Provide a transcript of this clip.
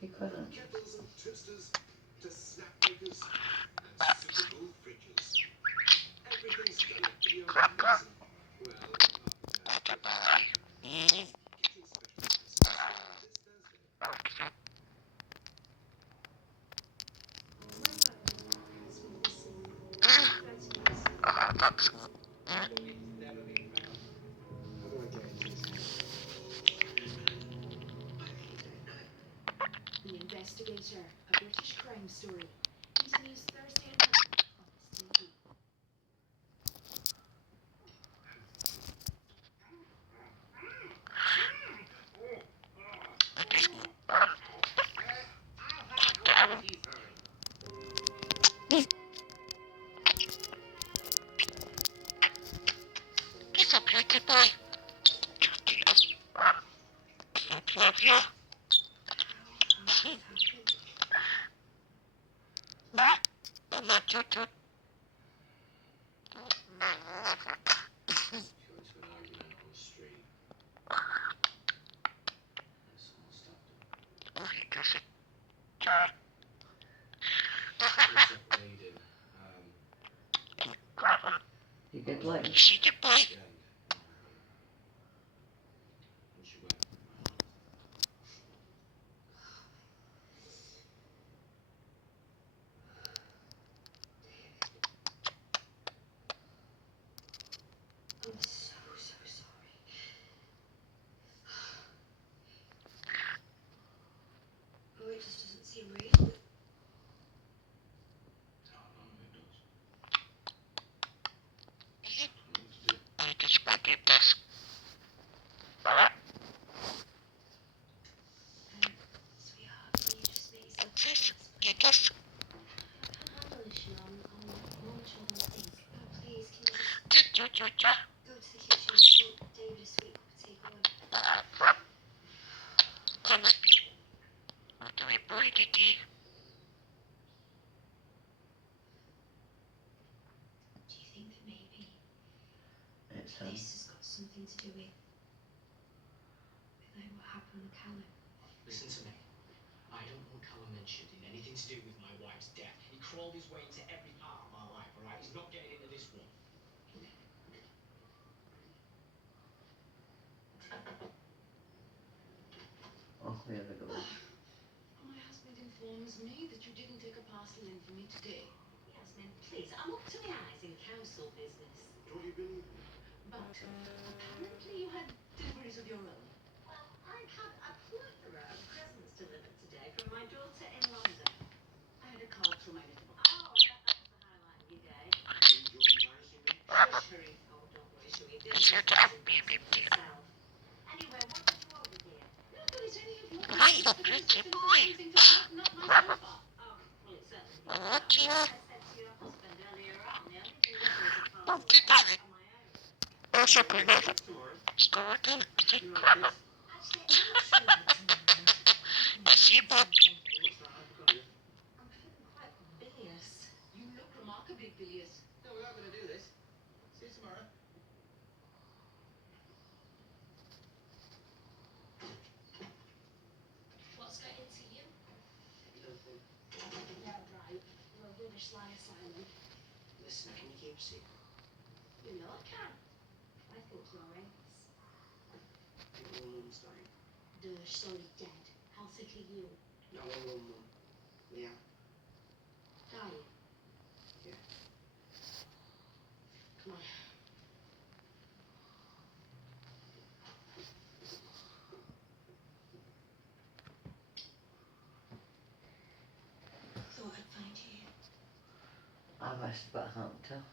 You couldn't. The Investigator, a British crime story, continues Thursday at 9 on this TV. You did like. I'm so sorry. Oh, it just doesn't seem real. Sweetheart, will you just make yourself please? I can't handle this, you know. I'm more mature than I think. Oh, please, can you just go to the kitchen and make David a sweet cup of tea? Go on. Do you think that maybe It's this has got something to do with like what happened with Callum? Listen to me. I don't want Callum mentioned in anything to do with my wife's death. He crawled his way into every part of my life, all right? He's not getting into this one. Oh, there we go. My husband informs me that you didn't take a parcel in for me today. Yasmin, please, I'm up to my eyes in council business. Don't you believe me? But apparently you had deliveries of your own. Well, I've had a plethora of presents delivered today from my daughter in London. I had a call through my little box. Oh, I bet that was the highlight of your day. You enjoy embarrassing me? Shush, hurry. Oh, don't worry, Shuey. This is myself. Anyway, what did you order, dear? Not that it's any of your business, but I was just looking for something to soften up my sofa. Oh, well, it certainly did. As I said to your husband earlier on, the only thing that was a parcel on my own. Tomorrow. You like this? Actually, I'm sure What's that? I've got here. I'm feeling quite bilious. You look remarkably bilious. No, we are going to do this. See you tomorrow. What's got into you? Nothing. Yeah, right. You're a rubbish liar, Simon. Listen, can you keep a secret? You know I can. I think you're ace. Your mum's dying. She's already dead. How sick are you? No, I will, Mum. Yeah. Dying? Yeah. Come on. Thought I'd find you. I missed but I can't tell.